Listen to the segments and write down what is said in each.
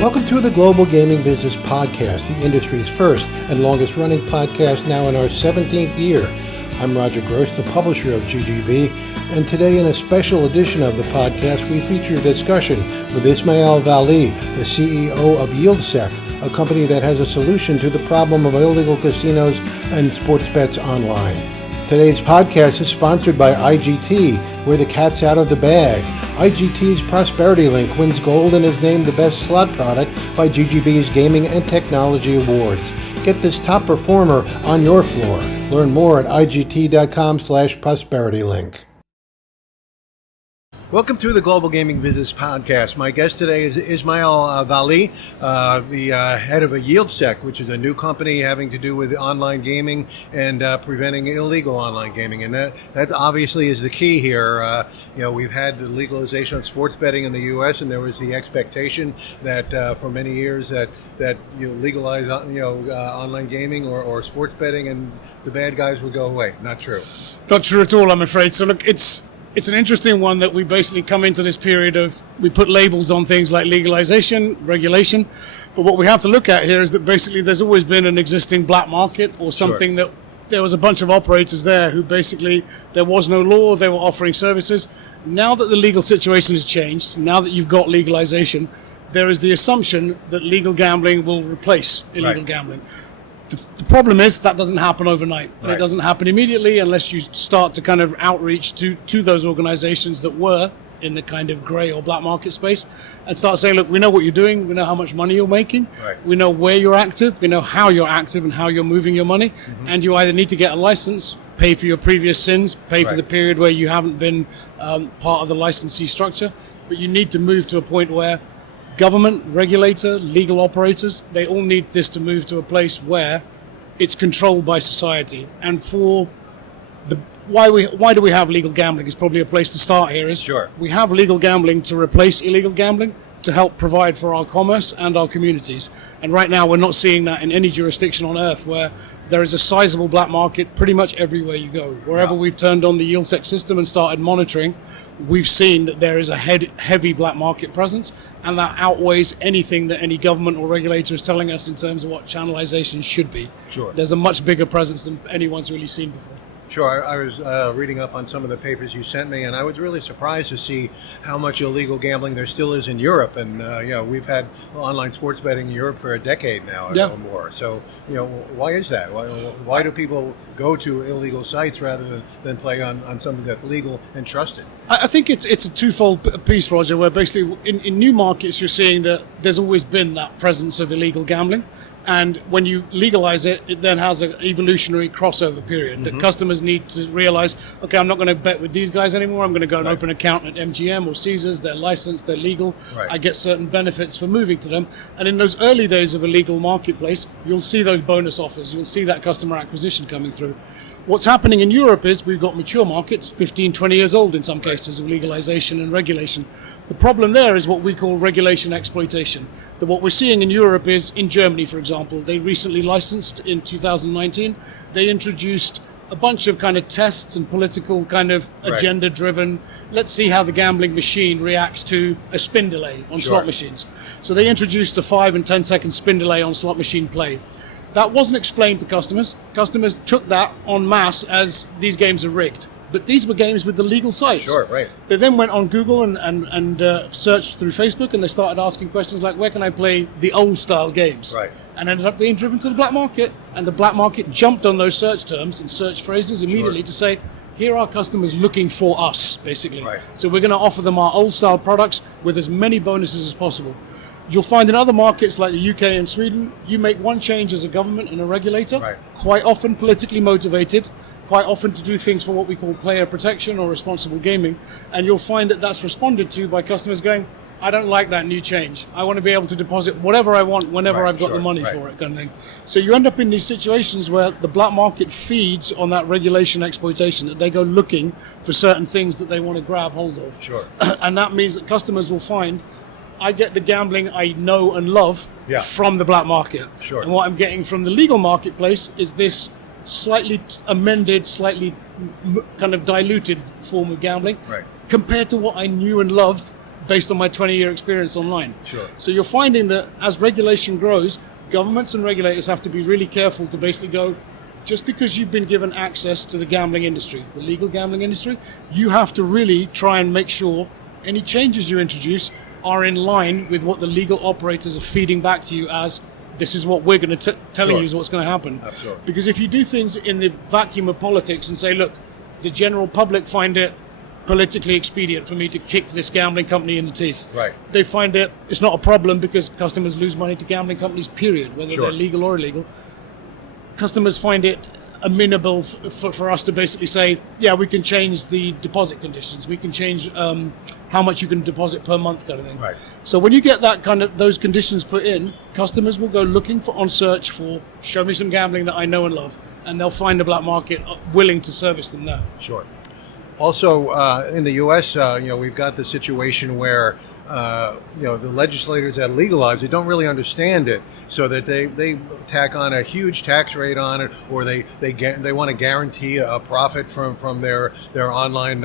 Welcome to the Global Gaming Business Podcast, the industry's first and longest running podcast, now in our 17th year. I'm Roger Gross, the publisher of GGB, and today in a special edition of the podcast, we feature a discussion with Ismail Vali, the CEO of YieldSec, a company that has a solution to the problem of illegal casinos and sports bets online. Today's podcast is sponsored by IGT, where the cat's out of the bag. IGT's Prosperity Link wins gold and is named the best slot product by GGB's Gaming and Technology Awards. Get this top performer on your floor. Learn more at IGT.com/prosperitylink. Welcome to the Global Gaming Business Podcast. My guest today is Ismail Vali, the head of YieldSec, which is a new company having to do with online gaming and preventing illegal online gaming. And that obviously is the key here. We've had the legalization of sports betting in the U.S., and there was the expectation that for many years that you legalize online gaming or sports betting, and the bad guys would go away. Not true. Not true at all, I'm afraid. So look, it's an interesting one that we basically come into this period of, we put labels on things like legalization, regulation, but what we have to look at here is that basically there's always been an existing black market or something. Sure. That there was a bunch of operators there who basically, there was no law, they were offering services. Now that the legal situation has changed, now that you've got legalization, there is the assumption that legal gambling will replace illegal gambling. The problem is that doesn't happen overnight. Right. It doesn't happen immediately unless you start to kind of outreach to those organizations that were in the kind of gray or black market space and start saying, look, we know what you're doing. We know how much money you're making. Right. We know where you're active. We know how you're active and how you're moving your money. Mm-hmm. And you either need to get a license, pay for your previous sins, pay for the period where you haven't been part of the licensee structure, but you need to move to a point where government, regulator, legal operators, they all need this to move to a place where it's controlled by society. And for why do we have legal gambling is probably a place to start here. We have legal gambling to replace illegal gambling, to help provide for our commerce and our communities. And right now we're not seeing that in any jurisdiction on earth, where there is a sizable black market pretty much everywhere you go. Wherever we've turned on the YieldSec system and started monitoring, we've seen that there is a heavy black market presence, and that outweighs anything that any government or regulator is telling us in terms of what channelization should be. Sure. There's a much bigger presence than anyone's really seen before. Sure. I was reading up on some of the papers you sent me, and I was really surprised to see how much illegal gambling there still is in Europe. And, we've had online sports betting in Europe for a decade now or more. So, why is that? Why do people go to illegal sites rather than play on something that's legal and trusted? I think it's a twofold piece, Roger, where basically in new markets you're seeing that there's always been that presence of illegal gambling. And when you legalize it, it then has an evolutionary crossover period that customers need to realize, okay, I'm not going to bet with these guys anymore. I'm going to go and open an account at MGM or Caesars. They're licensed, they're legal. Right. I get certain benefits for moving to them. And in those early days of a legal marketplace, you'll see those bonus offers. You'll see that customer acquisition coming through. What's happening in Europe is we've got mature markets, 15, 20 years old in some cases, of legalization and regulation. The problem there is what we call regulation exploitation. That what we're seeing in Europe is, in Germany, for example, they recently licensed in 2019, they introduced a bunch of kind of tests and political kind of agenda-driven, let's see how the gambling machine reacts to a spin delay on slot machines. So they introduced a 5 and 10 second spin delay on slot machine play. That wasn't explained to customers. Customers took that en masse as these games are rigged. But these were games with the legal sites. Sure, right. They then went on Google and searched through Facebook, and they started asking questions like, where can I play the old style games? Right. And ended up being driven to the black market. And the black market jumped on those search terms and search phrases immediately to say, here are customers looking for us, basically. Right. So we're going to offer them our old style products with as many bonuses as possible. You'll find in other markets like the UK and Sweden, you make one change as a government and a regulator, quite often politically motivated, quite often to do things for what we call player protection or responsible gaming, and you'll find that that's responded to by customers going, I don't like that new change. I want to be able to deposit whatever I want whenever I've got the money for it, kind of thing. So you end up in these situations where the black market feeds on that regulation exploitation, that they go looking for certain things that they want to grab hold of. Sure. And that means that customers will find, I get the gambling I know and love from the black market. Sure. And what I'm getting from the legal marketplace is this slightly amended, slightly kind of diluted form of gambling compared to what I knew and loved based on my 20-year experience online. Sure. So you're finding that as regulation grows, governments and regulators have to be really careful to basically go, just because you've been given access to the gambling industry, the legal gambling industry, you have to really try and make sure any changes you introduce are in line with what the legal operators are feeding back to you as, this is what we're going to telling you is what's going to happen. Absolutely. Because if you do things in the vacuum of politics and say, look, the general public find it politically expedient for me to kick this gambling company in the teeth. Right. They find it's not a problem because customers lose money to gambling companies, period, whether they're legal or illegal. Customers find it amenable for us to basically say, yeah, we can change the deposit conditions. We can change how much you can deposit per month kind of thing. Right. So when you get those conditions put in, customers will go looking on search for, show me some gambling that I know and love, and they'll find the black market willing to service them there. Sure. Also, in the U.S., we've got the situation where the legislators that legalize it don't really understand it, so that they tack on a huge tax rate on it, or they want to guarantee a profit from their online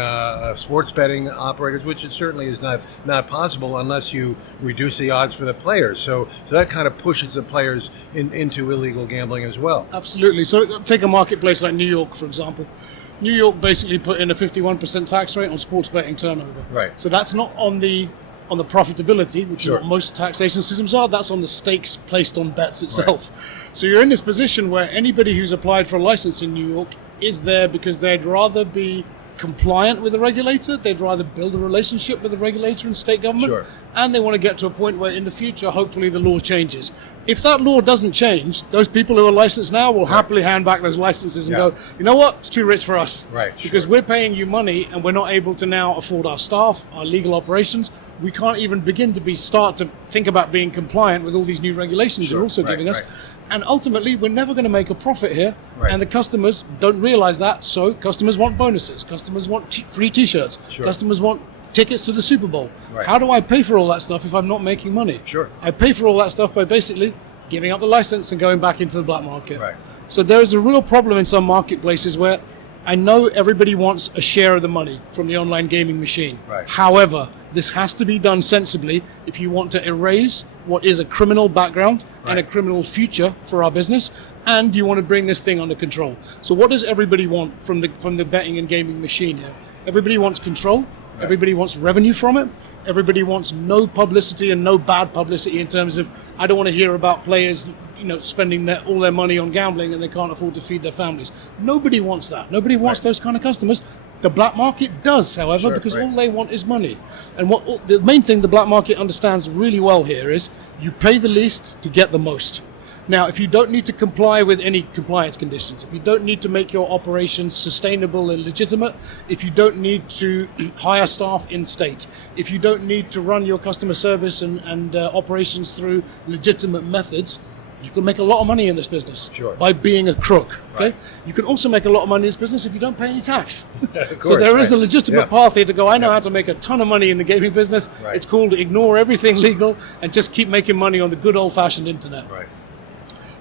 sports betting operators, which it certainly is not possible unless you reduce the odds for the players. So that kind of pushes the players into illegal gambling as well. Absolutely. So take a marketplace like New York, for example. New York basically put in a 51% tax rate on sports betting turnover. Right. So that's not on the profitability, which is what most taxation systems are. That's on the stakes placed on bets itself. Right. So you're in this position where anybody who's applied for a license in New York is there because they'd rather be compliant with the regulator, they'd rather build a relationship with the regulator and state government, and they want to get to a point where in the future, hopefully the law changes. If that law doesn't change, those people who are licensed now will happily hand back those licenses and go, you know what, it's too rich for us. Right. Because we're paying you money and we're not able to now afford our staff, our legal operations. We can't even begin to start to think about being compliant with all these new regulations you're also giving us. And ultimately, we're never going to make a profit here. Right. And the customers don't realize that. So customers want bonuses. Customers want free T-shirts. Customers want tickets to the Super Bowl. Right. How do I pay for all that stuff if I'm not making money? I pay for all that stuff by basically giving up the license and going back into the black market. Right. So there is a real problem in some marketplaces where I know everybody wants a share of the money from the online gaming machine. Right. However, this has to be done sensibly if you want to erase what is a criminal background and a criminal future for our business, and you want to bring this thing under control. So what does everybody want from the betting and gaming machine here? Everybody wants control. Everybody wants revenue from it. Everybody wants no publicity and no bad publicity in terms of, I don't want to hear about players spending all their money on gambling and they can't afford to feed their families. Nobody wants that. Nobody wants those kind of customers. The black market does, however, because all they want is money. And the main thing the black market understands really well here is you pay the least to get the most. Now, if you don't need to comply with any compliance conditions, if you don't need to make your operations sustainable and legitimate, if you don't need to hire staff in state, if you don't need to run your customer service and operations through legitimate methods, you can make a lot of money in this business by being a crook. Okay, you can also make a lot of money in this business if you don't pay any tax. So there is a legitimate path here to go. I know how to make a ton of money in the gaming business. It's called ignore everything legal and just keep making money on the good old-fashioned internet.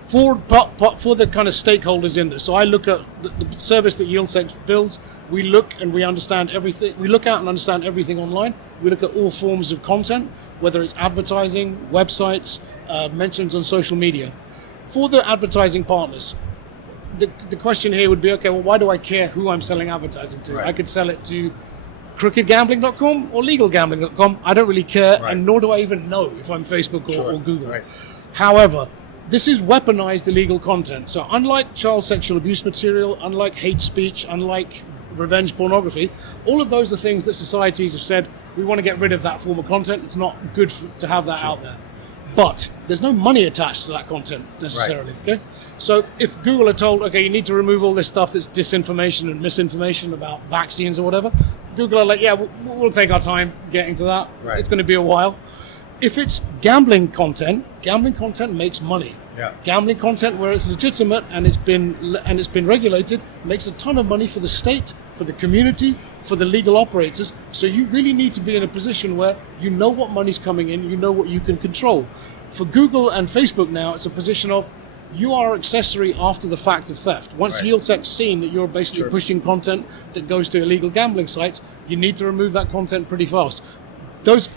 For the kind of stakeholders in this, so I look at the service that YieldSec builds. We look and we understand everything. We look out and understand everything online. We look at all forms of content, whether it's advertising, websites, mentions on social media. For the advertising partners, the question here would be, okay, well, why do I care who I'm selling advertising to? I could sell it to crookedgambling.com or legalgambling.com. I don't really care, and nor do I even know if I'm Facebook or Google. However, this is weaponized illegal content. So unlike child sexual abuse material, unlike hate speech, unlike revenge pornography, all of those are things that societies have said, we want to get rid of that form of content. It's not good to have that out there. But there's no money attached to that content necessarily. Okay? So if Google are told, okay, you need to remove all this stuff that's disinformation and misinformation about vaccines or whatever, Google are like, yeah, we'll take our time getting to that. It's going to be a while. If it's gambling content makes money. Gambling content where it's legitimate and it's been regulated makes a ton of money for the state, for the community, for the legal operators. So you really need to be in a position where you know what money's coming in, you know what you can control. For Google and Facebook now, it's a position of you are accessory after the fact of theft. Once YieldSec's seen that you're basically pushing content that goes to illegal gambling sites, you need to remove that content pretty fast. those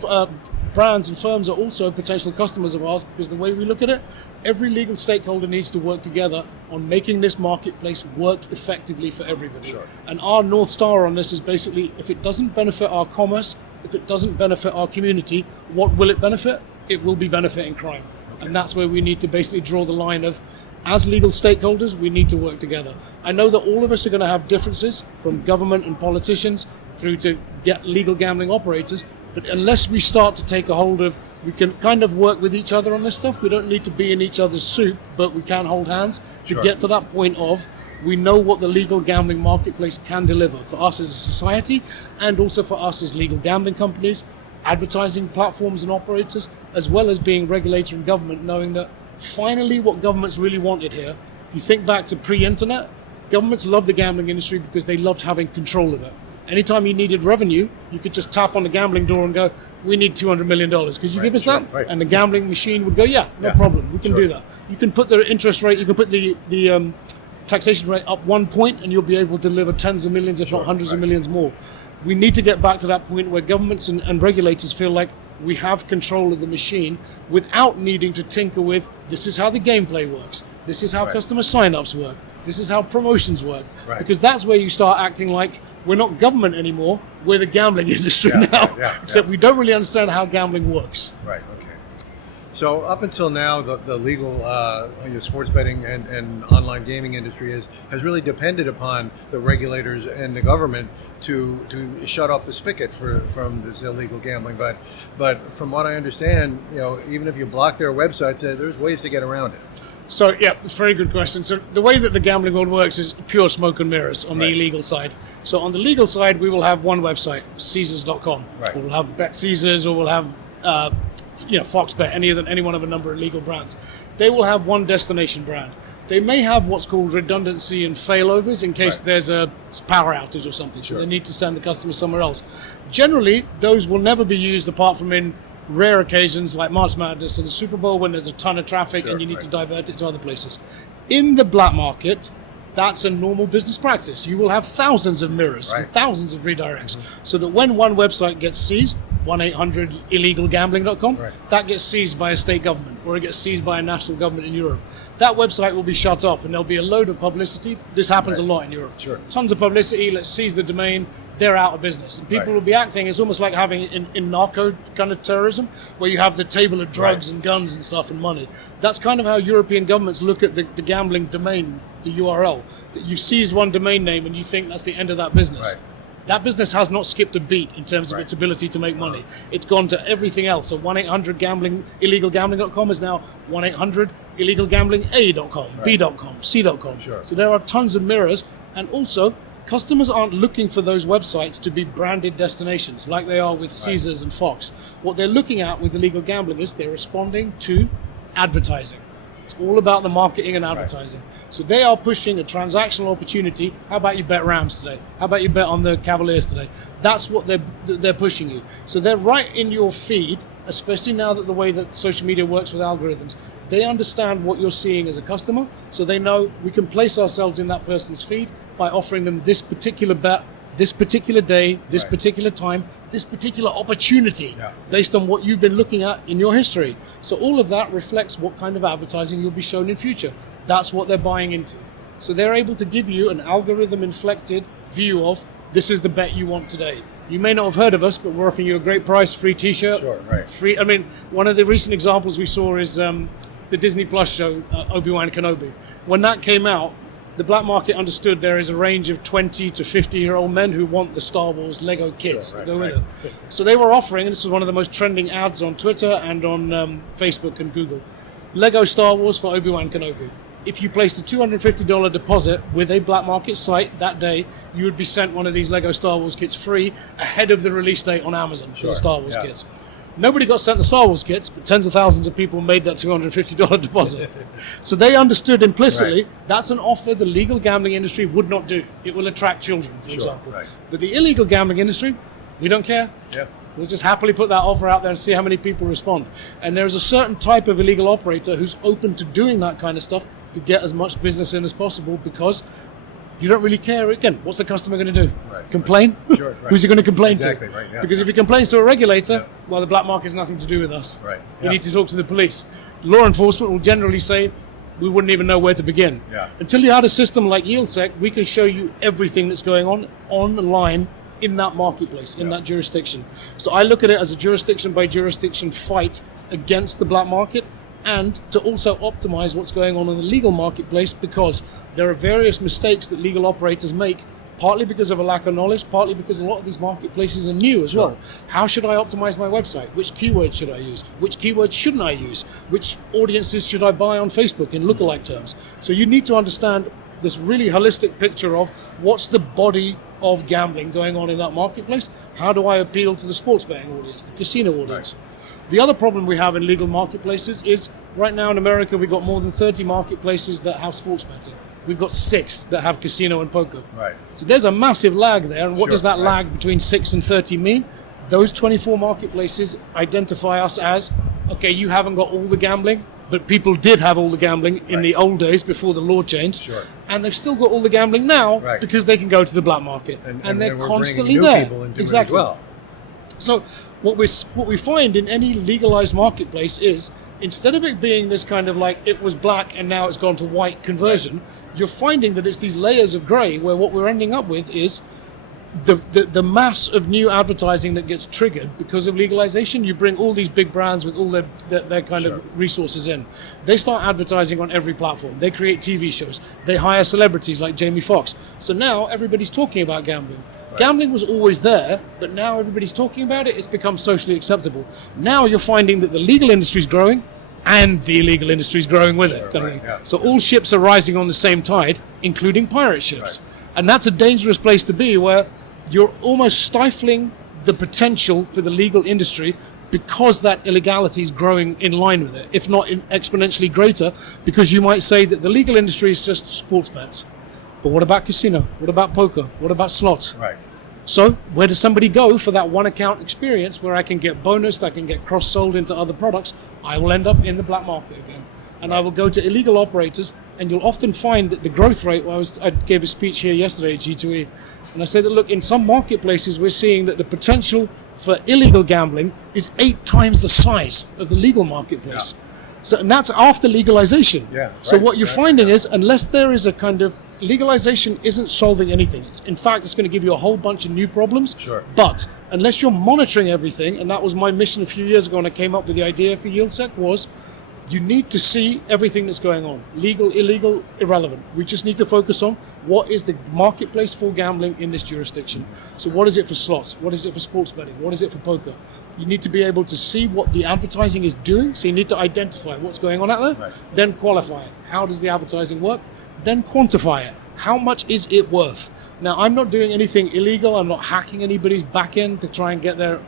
brands and firms are also potential customers of ours, because the way we look at it, every legal stakeholder needs to work together on making this marketplace work effectively for everybody. Sure. And our North Star on this is basically, if it doesn't benefit our commerce, if it doesn't benefit our community, what will it benefit? It will be benefiting crime. Okay. And that's where we need to basically draw the line of, as legal stakeholders, we need to work together. I know that all of us are going to have differences, from government and politicians through to legal gambling operators, but unless we start to take a hold of, we can kind of work with each other on this stuff. We don't need to be in each other's soup, but we can hold hands to get to that point of, we know what the legal gambling marketplace can deliver for us as a society, and also for us as legal gambling companies, advertising platforms and operators, as well as being regulator and government, knowing that finally what governments really wanted here, if you think back to pre-internet, governments loved the gambling industry because they loved having control of it. Anytime you needed revenue, you could just tap on the gambling door and go, we need $200 million. Could you give us that? Right. And the gambling machine would go, no problem, we can do that. You can put the interest rate, you can put the taxation rate up 1 point, and you'll be able to deliver tens of millions, if not hundreds of millions more. We need to get back to that point where governments and regulators feel like we have control of the machine without needing to tinker with, this is how the gameplay works, this is how customer sign-ups work, this is how promotions work. Because that's where you start acting like we're not government anymore, we're the gambling industry now. Except we don't really understand how gambling works. Right, okay. So up until now, the legal sports betting and online gaming industry has really depended upon the regulators and the government to shut off the spigot from this illegal gambling. But from what I understand, even if you block their websites, there's ways to get around it. So very good question. So the way that the gambling world works is pure smoke and mirrors on the illegal side. So on the legal side, we will have one website, Caesars.com. Right. We'll have Bet Caesars, or we'll have FoxBet, any one of a number of legal brands. They will have one destination brand. They may have what's called redundancy and failovers in case there's a power outage or something, so they need to send the customer somewhere else. Generally, those will never be used apart from in rare occasions like March Madness and the Super Bowl, when there's a ton of traffic and you need to divert it to other places. In the black market, that's a normal business practice. You will have thousands of mirrors and thousands of redirects, so that when one website gets seized, 1-800-illegalgambling.com, that gets seized by a state government, or it gets seized by a national government in Europe. That website will be shut off, and there'll be a load of publicity. This happens a lot in Europe. Tons of publicity, let's seize the domain, they're out of business. And people will be acting, it's almost like having in narco kind of terrorism, where you have the table of drugs and guns and stuff and money. That's kind of how European governments look at the gambling domain, the URL. That you've seized one domain name and you think that's the end of that business. That business has not skipped a beat in terms of its ability to make money. It's gone to everything else. So 1-800-illegalgambling.com is now 1-800-illegalgambling.a.com, B.com, C.com. So there are tons of mirrors. And also, customers aren't looking for those websites to be branded destinations like they are with Caesars and Fox. What they're looking at with illegal gambling is they're responding to advertising. It's all about the marketing and advertising. So they are pushing a transactional opportunity. How about you bet Rams today? How about you bet on the Cavaliers today? That's what they're pushing you. So they're right in your feed, especially now that the way that social media works with algorithms. They understand what you're seeing as a customer, so they know we can place ourselves in that person's feed by offering them this particular bet, this particular day, this particular time, this particular opportunity based on what you've been looking at in your history. So all of that reflects what kind of advertising you'll be shown in future. That's what they're buying into. So they're able to give you an algorithm-inflected view of, this is the bet you want today. You may not have heard of us, but we're offering you a great price, free t-shirt. Free. I mean, one of the recent examples we saw is the Disney Plus show, Obi-Wan Kenobi. When that came out, the black market understood there is a range of 20 to 50-year-old men who want the Star Wars Lego kits to go with it. So they were offering, and this was one of the most trending ads on Twitter and on Facebook and Google, Lego Star Wars for Obi-Wan Kenobi. If you placed a $250 deposit with a black market site that day, you would be sent one of these Lego Star Wars kits free ahead of the release date on Amazon for the Star Wars kits. Nobody got sent the Star Wars kits, but tens of thousands of people made that $250 deposit. So they understood implicitly that's an offer the legal gambling industry would not do. It will attract children, for example. But the illegal gambling industry, we don't care. We'll just happily put that offer out there and see how many people respond. And there's a certain type of illegal operator who's open to doing that kind of stuff to get as much business in as possible, because you don't really care. Again, what's the customer going to do? Right, complain? right. Sure, right. Who's he going to complain exactly, to? Right, yeah. Because if he complains to a regulator, well, the black market has nothing to do with us. Right. You need to talk to the police. Law enforcement will generally say, we wouldn't even know where to begin. Yeah. Until you had a system like YieldSec, we can show you everything that's going on the line in that marketplace, in that jurisdiction. So I look at it as a jurisdiction by jurisdiction fight against the black market, and to also optimize what's going on in the legal marketplace, because there are various mistakes that legal operators make, partly because of a lack of knowledge, partly because a lot of these marketplaces are new as well. How should I optimize my website? Which keywords should I use? Which keywords shouldn't I use? Which audiences should I buy on Facebook in lookalike terms? So you need to understand this really holistic picture of what's the body of gambling going on in that marketplace. How do I appeal to the sports betting audience, the casino audience? The other problem we have in legal marketplaces is right now in America, we've got more than 30 marketplaces that have sports betting. We've got 6 that have casino and poker. Right. So there's a massive lag there. And what does that lag between 6 and 30 mean? Those 24 marketplaces identify us as, okay, you haven't got all the gambling, but people did have all the gambling in the old days before the law changed. Sure. And they've still got all the gambling now because they can go to the black market. And they're constantly there. Exactly. Well. So what we find in any legalized marketplace is, instead of it being this kind of like it was black and now it's gone to white conversion, you're finding that it's these layers of gray, where what we're ending up with is the mass of new advertising that gets triggered because of legalization. You bring all these big brands with all their kind of resources in. They start advertising on every platform. They create TV shows. They hire celebrities like Jamie Foxx. So now everybody's talking about gambling. Gambling was always there, but now everybody's talking about it. It's become socially acceptable. Now you're finding that the legal industry is growing and the illegal industry is growing with it. So all ships are rising on the same tide, including pirate ships. And that's a dangerous place to be, where you're almost stifling the potential for the legal industry, because that illegality is growing in line with it, if not exponentially greater, because you might say that the legal industry is just sports bets. But what about casino? What about poker? What about slots? Right. So where does somebody go for that one account experience where I can get bonused, I can get cross-sold into other products? I will end up in the black market again. And I will go to illegal operators, and you'll often find that the growth rate, I gave a speech here yesterday at G2E, and I said that, look, in some marketplaces we're seeing that the potential for illegal gambling is 8 times the size of the legal marketplace. So, and that's after legalization. So what you're finding is, unless there is a kind of legalization isn't solving anything. In fact, it's going to give you a whole bunch of new problems. But unless you're monitoring everything, and that was my mission a few years ago when I came up with the idea for YieldSec, was you need to see everything that's going on. Legal, illegal, irrelevant. We just need to focus on what is the marketplace for gambling in this jurisdiction. So what is it for slots? What is it for sports betting? What is it for poker? You need to be able to see what the advertising is doing. So you need to identify what's going on out there, then qualify it. How does the advertising work? Then quantify it. How much is it worth? Now, I'm not doing anything illegal. I'm not hacking anybody's back end to try and get their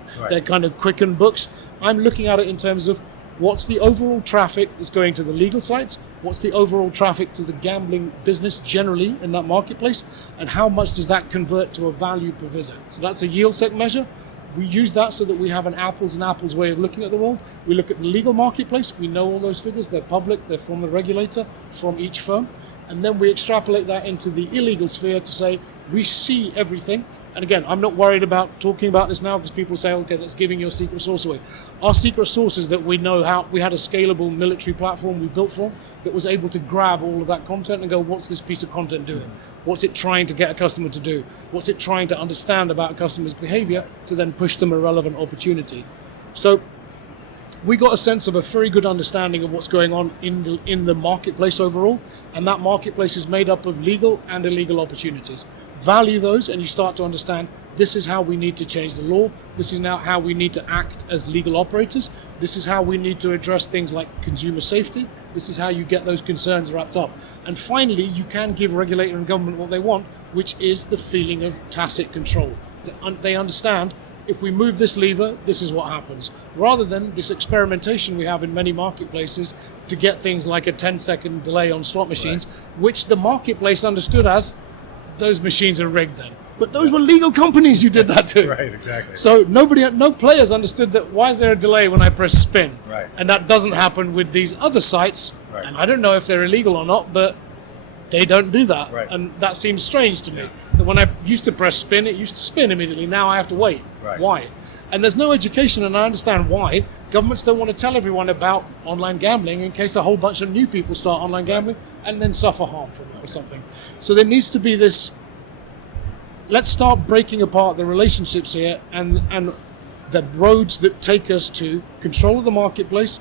kind of quicken books. I'm looking at it in terms of what's the overall traffic that's going to the legal sites, what's the overall traffic to the gambling business generally in that marketplace, and how much does that convert to a value per visit. So that's a YieldSec measure. We use that so that we have an apples and apples way of looking at the world. We look at the legal marketplace. We know all those figures. They're public. They're from the regulator, from each firm. And then we extrapolate that into the illegal sphere to say we see everything. And again, I'm not worried about talking about this now because people say, okay, that's giving your secret source away. Our secret source is that we know how we had a scalable military platform we built from that was able to grab all of that content and go, what's this piece of content doing? What's it trying to get a customer to do? What's it trying to understand about a customer's behavior to then push them a relevant opportunity? So we got a sense of a very good understanding of what's going on in the marketplace overall, and that marketplace is made up of legal and illegal opportunities. Value those, and you start to understand this is how we need to change the law. This is now how we need to act as legal operators. This is how we need to address things like consumer safety. This is how you get those concerns wrapped up. And finally, you can give regulator and government what they want, which is the feeling of tacit control. They understand, if we move this lever, this is what happens. Rather than this experimentation we have in many marketplaces to get things like a 10-second delay on slot machines, which the marketplace understood as, those machines are rigged then. But those were legal companies who did that too. Right, exactly. So no players understood that, why is there a delay when I press spin? Right. And that doesn't happen with these other sites. Right. And I don't know if they're illegal or not, but They don't do that. Right. And that seems strange to me. That when I used to press spin, it used to spin immediately. Now I have to wait. Right. Why? And there's no education, and I understand why. Governments don't want to tell everyone about online gambling in case a whole bunch of new people start online gambling and then suffer harm from it or something. So there needs to be this, let's start breaking apart the relationships here and the roads that take us to control of the marketplace,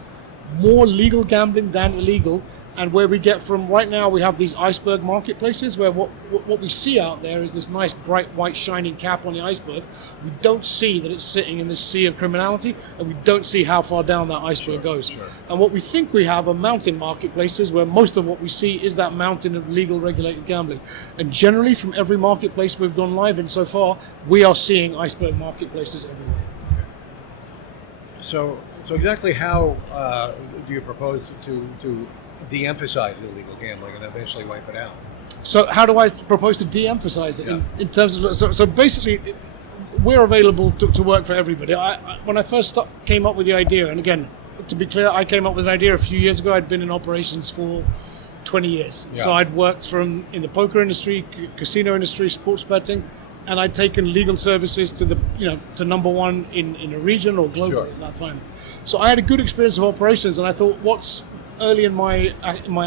more legal gambling than illegal, and where we get from right now, we have these iceberg marketplaces where what we see out there is this nice bright white shining cap on the iceberg. We don't see that it's sitting in this sea of criminality, and we don't see how far down that iceberg goes. Sure. And what we think we have are mountain marketplaces where most of what we see is that mountain of legal regulated gambling. And generally from every marketplace we've gone live in so far, we are seeing iceberg marketplaces everywhere. So exactly how do you propose to de-emphasize illegal gambling and eventually wipe it out? So how do I propose to de-emphasize it in terms of, so basically we're available to work for everybody. When I first came up with the idea, and again, to be clear, I came up with an idea a few years ago. I'd been in operations for 20 years. Yeah. So I'd worked in the poker industry, casino industry, sports betting, and I'd taken legal services to to number one in a region or globally at that time. So I had a good experience of operations, and I thought, early in my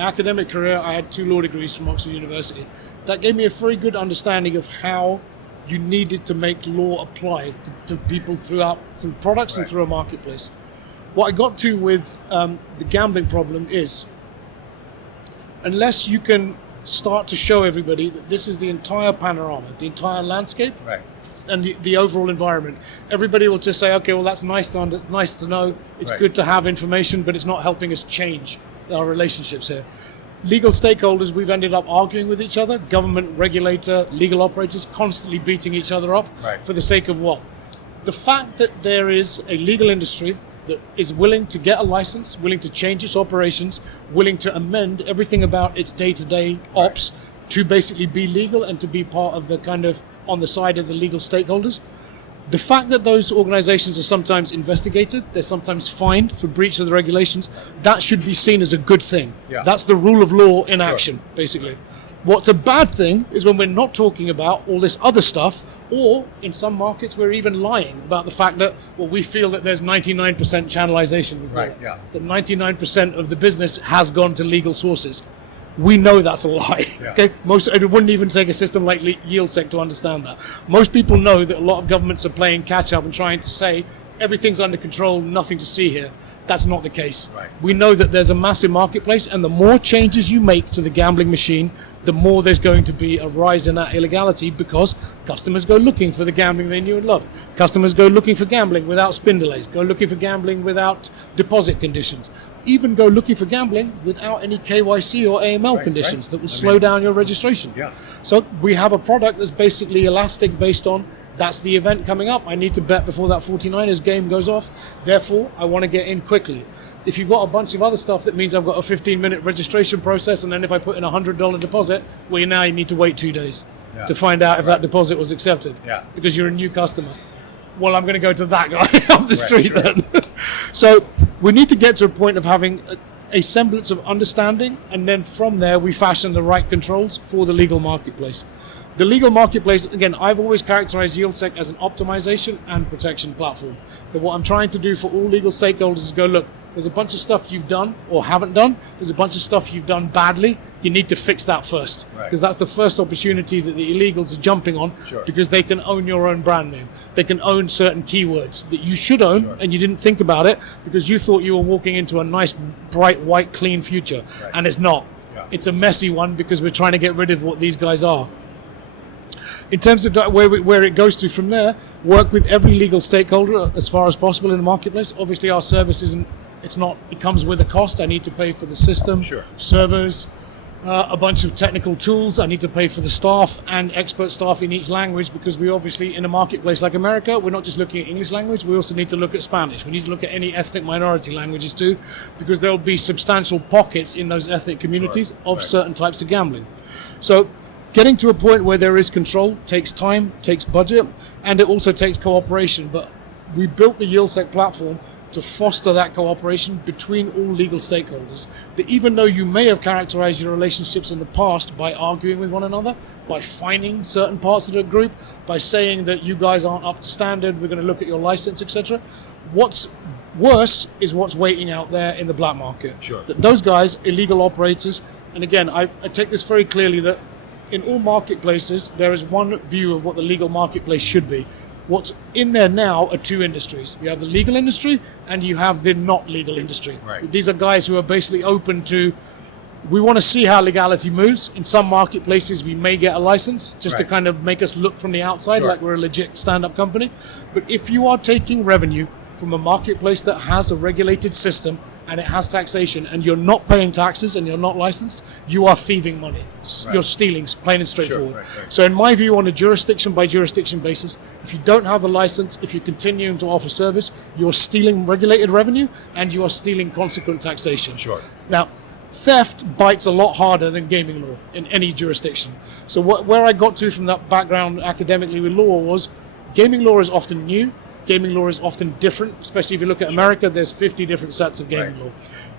academic career, I had 2 law degrees from Oxford University. That gave me a very good understanding of how you needed to make law apply to people through products and through a marketplace. What I got to with the gambling problem is, unless you can start to show everybody that this is the entire panorama, the entire landscape, and the overall environment, everybody will just say, okay, well, that's nice to know. It's good to have information, but it's not helping us change our relationships here. Legal stakeholders, we've ended up arguing with each other, government, regulator, legal operators, constantly beating each other up for the sake of what? The fact that there is a legal industry that is willing to get a license, willing to change its operations, willing to amend everything about its day-to-day ops to basically be legal and to be part of the kind of on the side of the legal stakeholders. The fact that those organizations are sometimes investigated, they're sometimes fined for breach of the regulations, that should be seen as a good thing. Yeah. That's the rule of law in action, basically. What's a bad thing is when we're not talking about all this other stuff, or in some markets we're even lying about the fact that, well, we feel that there's 99% channelization. That 99% of the business has gone to legal sources. We know that's a lie. Okay, it wouldn't even take a system like YieldSec to understand that. Most people know that a lot of governments are playing catch up and trying to say everything's under control, nothing to see here. That's not the case. We know that there's a massive marketplace, and the more changes you make to the gambling machine, the more there's going to be a rise in that illegality, because customers go looking for the gambling they knew and loved. Customers go looking for gambling without spin delays, go looking for gambling without deposit conditions, even go looking for gambling without any KYC or AML conditions that will slow down your registration. So we have a product that's basically elastic based on, that's the event coming up. I need to bet before that 49ers game goes off. Therefore, I want to get in quickly. If you've got a bunch of other stuff, that means I've got a 15-minute registration process, and then if I put in a $100 deposit, well, now you need to wait 2 days to find out if that deposit was accepted because you're a new customer. Well, I'm going to go to that guy up the street then. So we need to get to a point of having a semblance of understanding, and then from there we fashion the right controls for the legal marketplace. The legal marketplace, again, I've always characterized YieldSec as an optimization and protection platform. That what I'm trying to do for all legal stakeholders is go, look, there's a bunch of stuff you've done or haven't done. There's a bunch of stuff you've done badly. You need to fix that first. Because that's the first opportunity that the illegals are jumping on, because they can own your own brand name. They can own certain keywords that you should own and you didn't think about it because you thought you were walking into a nice, bright, white, clean future. And it's not. It's a messy one because we're trying to get rid of what these guys are. In terms of where it goes to from there, work with every legal stakeholder as far as possible in the marketplace. Obviously, our service it comes with a cost. I need to pay for the system, servers, a bunch of technical tools. I need to pay for the staff and expert staff in each language, because we obviously, in a marketplace like America, we're not just looking at English language, we also need to look at Spanish. We need to look at any ethnic minority languages too, because there'll be substantial pockets in those ethnic communities of certain types of gambling. So getting to a point where there is control takes time, takes budget, and it also takes cooperation. But we built the YieldSec platform to foster that cooperation between all legal stakeholders. That even though you may have characterized your relationships in the past by arguing with one another, by fining certain parts of the group, by saying that you guys aren't up to standard, we're going to look at your license, etc. What's worse is what's waiting out there in the black market. Sure. That those guys, illegal operators, and again, I take this very clearly that in all marketplaces, there is one view of what the legal marketplace should be. What's in there now are two industries. You have the legal industry and you have the not legal industry. Right. These are guys who are basically open to, we want to see how legality moves. In some marketplaces, we may get a license just to kind of make us look from the outside like we're a legit stand-up company. But if you are taking revenue from a marketplace that has a regulated system and it has taxation, and you're not paying taxes and you're not licensed, you are thieving money. You're stealing, plain and straightforward. So in my view, on a jurisdiction by jurisdiction basis, if you don't have the license, if you're continuing to offer service, you're stealing regulated revenue and you are stealing consequent taxation. Now, theft bites a lot harder than gaming law in any jurisdiction. So where I got to from that background academically with law was, gaming law is often new. Gaming law is often different, especially if you look at America, there's 50 different sets of gaming law.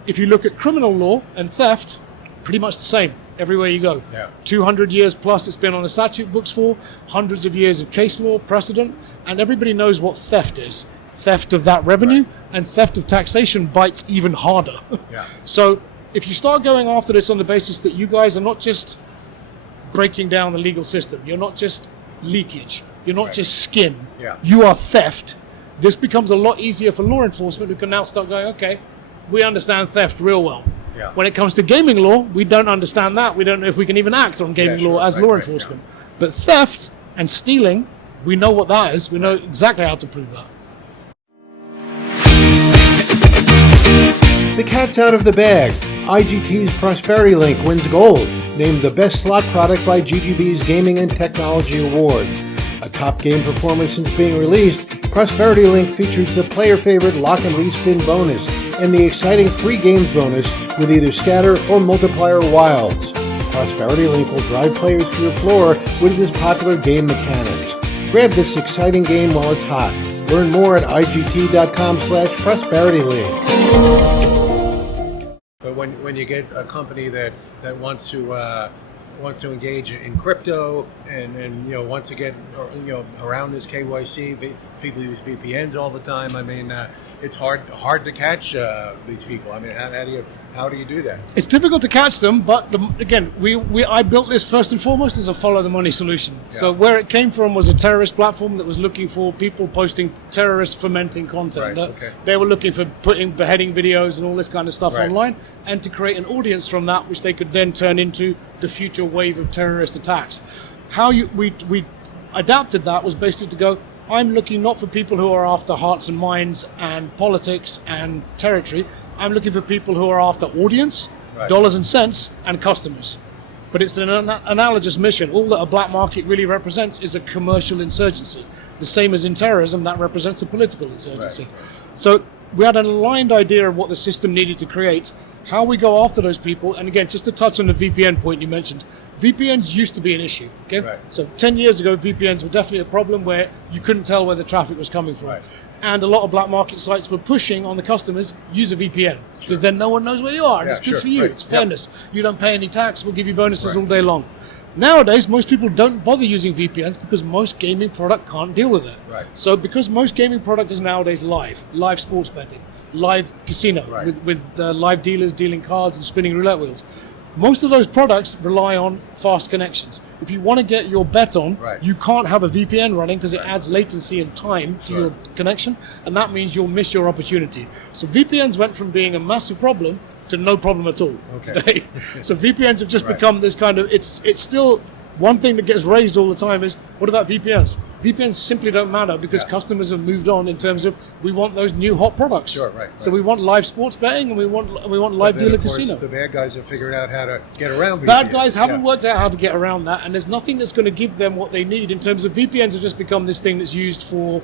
If you look at criminal law and theft, pretty much the same everywhere you go. 200 years plus it's been on the statute books for, hundreds of years of case law, precedent, and everybody knows what theft is. Theft of that revenue and theft of taxation bites even harder. So if you start going after this on the basis that you guys are not just breaking down the legal system, you're not just leakage, you're not just skim, you are theft, this becomes a lot easier for law enforcement who can now start going, okay, we understand theft real well. When it comes to gaming law, we don't understand that. We don't know if we can even act on gaming law as law enforcement. But theft and stealing, we know what that is. We know exactly how to prove that. The cat's out of the bag. IGT's Prosperity Link wins gold, named the best slot product by GGB's Gaming and Technology Awards. A top game performance since being released, Prosperity Link features the player favorite lock and respin bonus and the exciting free games bonus with either scatter or multiplier wilds. Prosperity Link will drive players to your floor with its popular game mechanics. Grab this exciting game while it's hot. Learn more at IGT.com/prosperitylink. But when you get a company that wants to engage in crypto and wants to get around this KYC, people use VPNs all the time. I mean, it's hard to catch these people. I mean, how do you do that? It's difficult to catch them, but again, I built this first and foremost as a follow the money solution. So where it came from was a terrorist platform that was looking for people posting terrorist fomenting content. They were looking for putting beheading videos and all this kind of stuff online, and to create an audience from that, which they could then turn into the future wave of terrorist attacks. How we adapted that was basically to go, I'm looking not for people who are after hearts and minds and politics and territory. I'm looking for people who are after audience, dollars and cents, and customers. But it's an analogous mission. All that a black market really represents is a commercial insurgency. The same as in terrorism, that represents a political insurgency. So we had an aligned idea of what the system needed to create, how we go after those people. And again, just to touch on the VPN point you mentioned, VPNs used to be an issue. So 10 years ago, VPNs were definitely a problem where you couldn't tell where the traffic was coming from. And a lot of black market sites were pushing on the customers, use a VPN, because then no one knows where you are, and it's good for you, it's fairness. You don't pay any tax, we'll give you bonuses all day long. Nowadays, most people don't bother using VPNs because most gaming product can't deal with it. So because most gaming product is nowadays live sports betting, live casino, with live dealers dealing cards and spinning roulette wheels. Most of those products rely on fast connections. If you want to get your bet on, you can't have a VPN running because it adds latency and time to your connection, and that means you'll miss your opportunity. So VPNs went from being a massive problem to no problem at all today. So VPNs have just become this kind of, it's still one thing that gets raised all the time is, what about VPNs? VPNs simply don't matter because customers have moved on in terms of, we want those new hot products. So we want live sports betting and we want live dealer casino. The bad guys have figured out how to get around VPNs. Bad guys haven't worked out how to get around that, and there's nothing that's going to give them what they need in terms of VPNs have just become this thing that's used for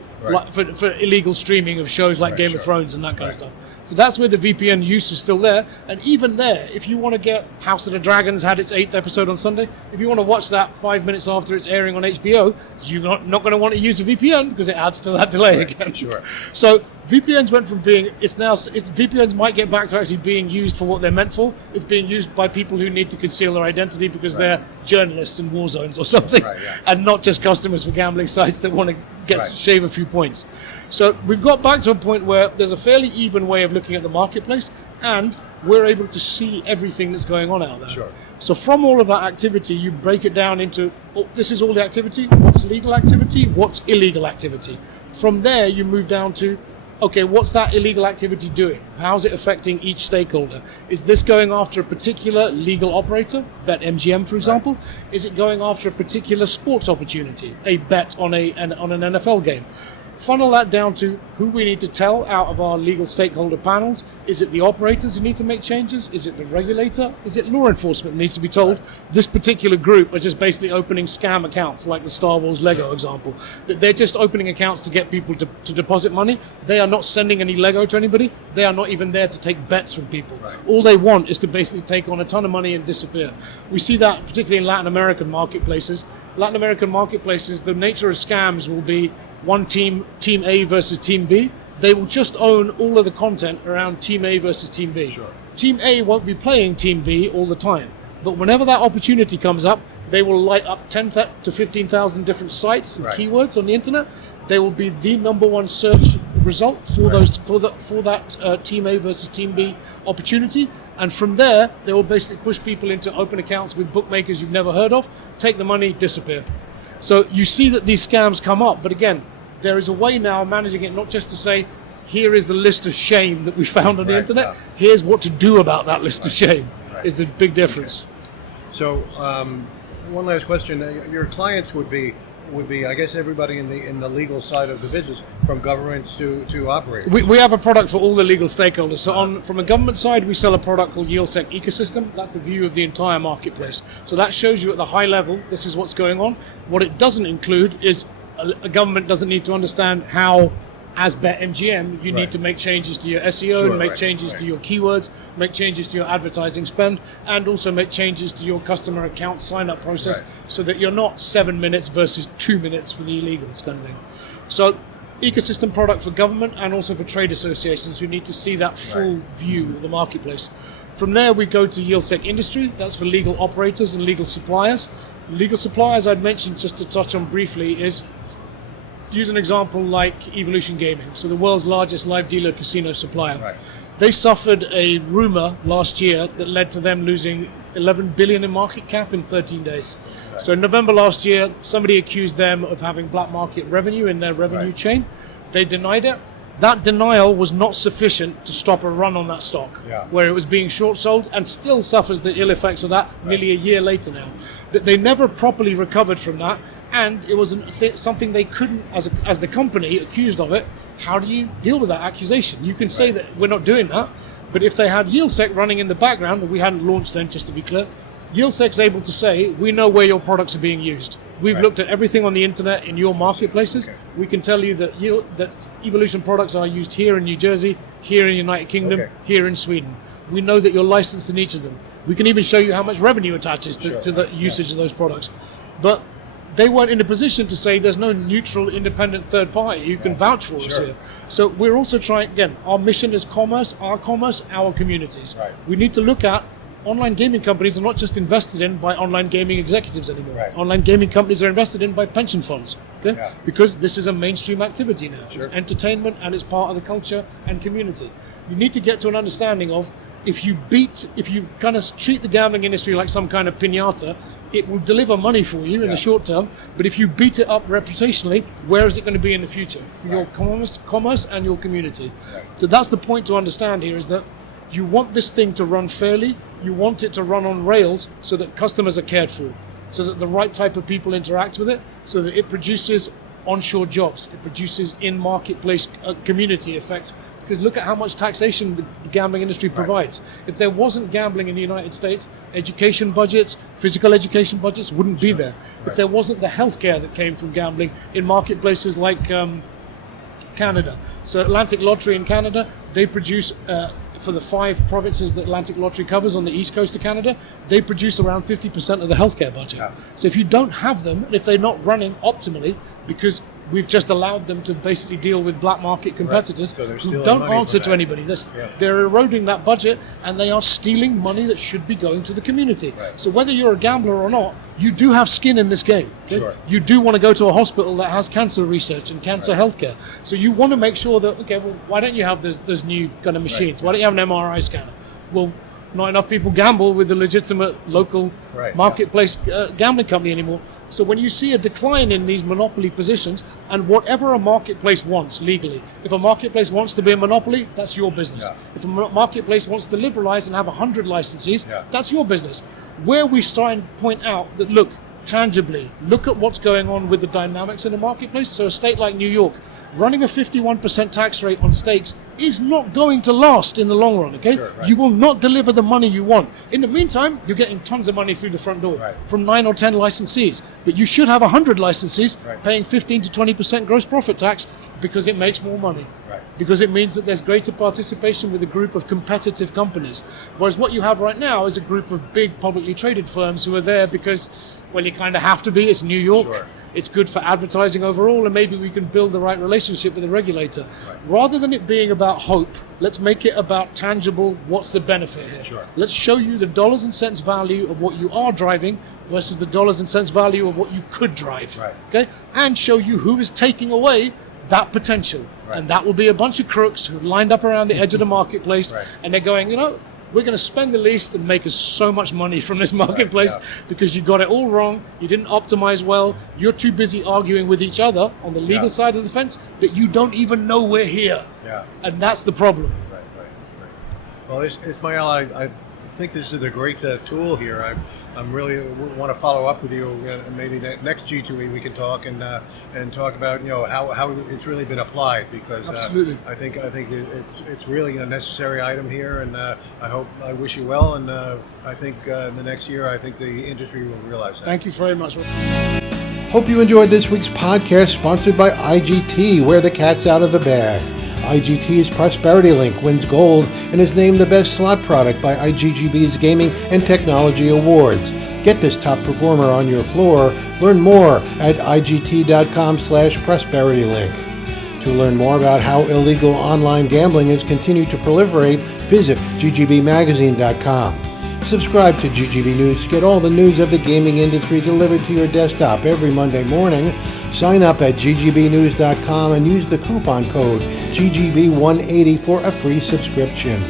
illegal streaming of shows like Game of Thrones and that kind of stuff. So that's where the VPN use is still there. And even there, if you want to get House of the Dragons had its 8th episode on Sunday, if you want to watch that 5 minutes after it's airing on HBO, you're not going to want to use a VPN because it adds to that delay again. So VPNs went from being, VPNs might get back to actually being used for what they're meant for. It's being used by people who need to conceal their identity because they're journalists in war zones or something, and not just customers for gambling sites that want to shave a few points. So we've got back to a point where there's a fairly even way of looking at the marketplace, and we're able to see everything that's going on out there. Sure. So from all of that activity, you break it down into, this is all the activity, what's legal activity, what's illegal activity. From there, you move down to, okay, what's that illegal activity doing? How's it affecting each stakeholder? Is this going after a particular legal operator, BetMGM, for example? Is it going after a particular sports opportunity, a bet on an NFL game? Funnel that down to who we need to tell out of our legal stakeholder panels. Is it the operators who need to make changes? Is it the regulator? Is it law enforcement that needs to be told? This particular group are just basically opening scam accounts, like the Star Wars Lego example. That they're just opening accounts to get people to deposit money. They are not sending any Lego to anybody. They are not even there to take bets from people. All they want is to basically take on a ton of money and disappear. We see that particularly in Latin American marketplaces. Latin American marketplaces, the nature of scams will be one team A versus team B. They will just own all of the content around team A versus team B. Sure. Team A won't be playing team B all the time, but whenever that opportunity comes up, they will light up 10 to 15,000 different sites and keywords on the internet. They will be the number one search result for that team A versus team B opportunity. And from there, they will basically push people into open accounts with bookmakers you've never heard of, take the money, disappear. So you see that these scams come up, but again, there is a way now of managing it, not just to say, here is the list of shame that we found on the internet, here's what to do about that list of shame, is the big difference. Okay. So one last question, your clients would be, I guess, everybody in the legal side of the business, from governments to operators. We have a product for all the legal stakeholders. So from a government side, we sell a product called YieldSec Ecosystem. That's a view of the entire marketplace. So that shows you at the high level, this is what's going on. What it doesn't include is a government doesn't need to understand how, as BetMGM, you need to make changes to your SEO, make changes to your keywords, make changes to your advertising spend, and also make changes to your customer account sign-up process so that you're not 7 minutes versus 2 minutes for the illegals kind of thing. So ecosystem product for government and also for trade associations who need to see that full view of the marketplace. From there, we go to YieldSec Industry. That's for legal operators and legal suppliers. Legal suppliers, I'd mentioned just to touch on briefly, is use an example like Evolution Gaming, so the world's largest live dealer casino supplier. They suffered a rumor last year that led to them losing 11 billion in market cap in 13 days. So in November last year, somebody accused them of having black market revenue in their revenue chain. They denied it. That denial was not sufficient to stop a run on that stock, where it was being short sold, and still suffers the ill effects of that nearly a year later now. That they never properly recovered from that, and it was something they couldn't, as the company accused of it. How do you deal with that accusation? You can say that we're not doing that, but if they had YieldSec running in the background, and we hadn't launched then, just to be clear, YieldSec's able to say, we know where your products are being used. We've looked at everything on the internet in your marketplaces. We can tell you that Evolution products are used here in New Jersey, here in the United Kingdom, here in Sweden. We know that you're licensed in each of them. We can even show you how much revenue attaches to the usage of those products. But they weren't in a position to say there's no neutral, independent third party who can vouch for us here. So we're also trying, again, our mission is commerce, our communities. We need to look at online gaming companies are not just invested in by online gaming executives anymore. Online gaming companies are invested in by pension funds, because this is a mainstream activity now. It's entertainment and it's part of the culture and community. You need to get to an understanding of, if you kind of treat the gambling industry like some kind of piñata, it will deliver money for you in the short term, but if you beat it up reputationally, where is it going to be in the future for your commerce and your community? So that's the point to understand here, is that you want this thing to run fairly, you want it to run on rails so that customers are cared for, so that the right type of people interact with it, so that it produces onshore jobs, it produces in-marketplace community effects. Because look at how much taxation the gambling industry provides. If there wasn't gambling in the United States, education budgets, physical education budgets wouldn't be there. If there wasn't the healthcare that came from gambling in marketplaces like Canada. So Atlantic Lottery in Canada, they produce, for the 5 provinces that Atlantic Lottery covers on the east coast of Canada, they produce around 50% of the healthcare budget. So if you don't have them, and if they're not running optimally, because We've just allowed them to basically deal with black market competitors So they're who stealing don't money answer from to that. anybody. They're eroding that budget, and they are stealing money that should be going to the community. Right. So whether you're a gambler or not, you do have skin in this game. Okay? Sure. You do want to go to a hospital that has cancer research and cancer healthcare. So you want to make sure that, okay, well, why don't you have those new kind of machines? Why don't you have an MRI scanner? Well, not enough people gamble with the legitimate local marketplace gambling company anymore. So when you see a decline in these monopoly positions, and whatever a marketplace wants legally, if a marketplace wants to be a monopoly, that's your business. Yeah. If a marketplace wants to liberalize and have 100 licensees, that's your business. Where we try and point out that, look, tangibly, look at what's going on with the dynamics in the marketplace. So a state like New York, running a 51% tax rate on stakes is not going to last in the long run, okay? Sure, right. You will not deliver the money you want. In the meantime, you're getting tons of money through the front door from 9 or 10 licensees. But you should have 100 licensees paying 15 to 20% gross profit tax because it makes more money. Right. Because it means that there's greater participation with a group of competitive companies. Whereas what you have right now is a group of big publicly traded firms who are there because, well, you kind of have to be. It's New York. Sure. It's good for advertising overall, and maybe we can build the right relationship with the regulator. Rather than it being about hope, let's make it about tangible, what's the benefit here? Sure. Let's show you the dollars and cents value of what you are driving versus the dollars and cents value of what you could drive. Okay? And show you who is taking away that potential. And that will be a bunch of crooks who have lined up around the edge of the marketplace, and they're going, we're going to spend the least and make us so much money from this marketplace because you got it all wrong. You didn't optimize well. You're too busy arguing with each other on the legal side of the fence that you don't even know we're here. And that's the problem. Right. Well, Ismail, I think this is a great tool here. I'm really want to follow up with you, and maybe next G2E we can talk and talk about how it's really been applied, because Absolutely. I think it's really a necessary item here, and I wish you well, and I think in the next year I think the industry will realize that. Thank you very much. Hope you enjoyed this week's podcast, sponsored by IGT, where the cat's out of the bag. IGT's Prosperity Link wins gold and is named the best slot product by IGGB's Gaming and Technology Awards. Get this top performer on your floor. Learn more at IGT.com/prosperitylink. To learn more about how illegal online gambling has continued to proliferate, visit GGBmagazine.com. Subscribe to GGB News to get all the news of the gaming industry delivered to your desktop every Monday morning. Sign up at ggbnews.com and use the coupon code GGB180 for a free subscription.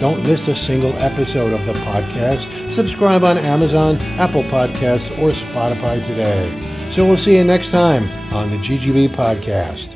Don't miss a single episode of the podcast. Subscribe on Amazon, Apple Podcasts, or Spotify today. So we'll see you next time on the GGB Podcast.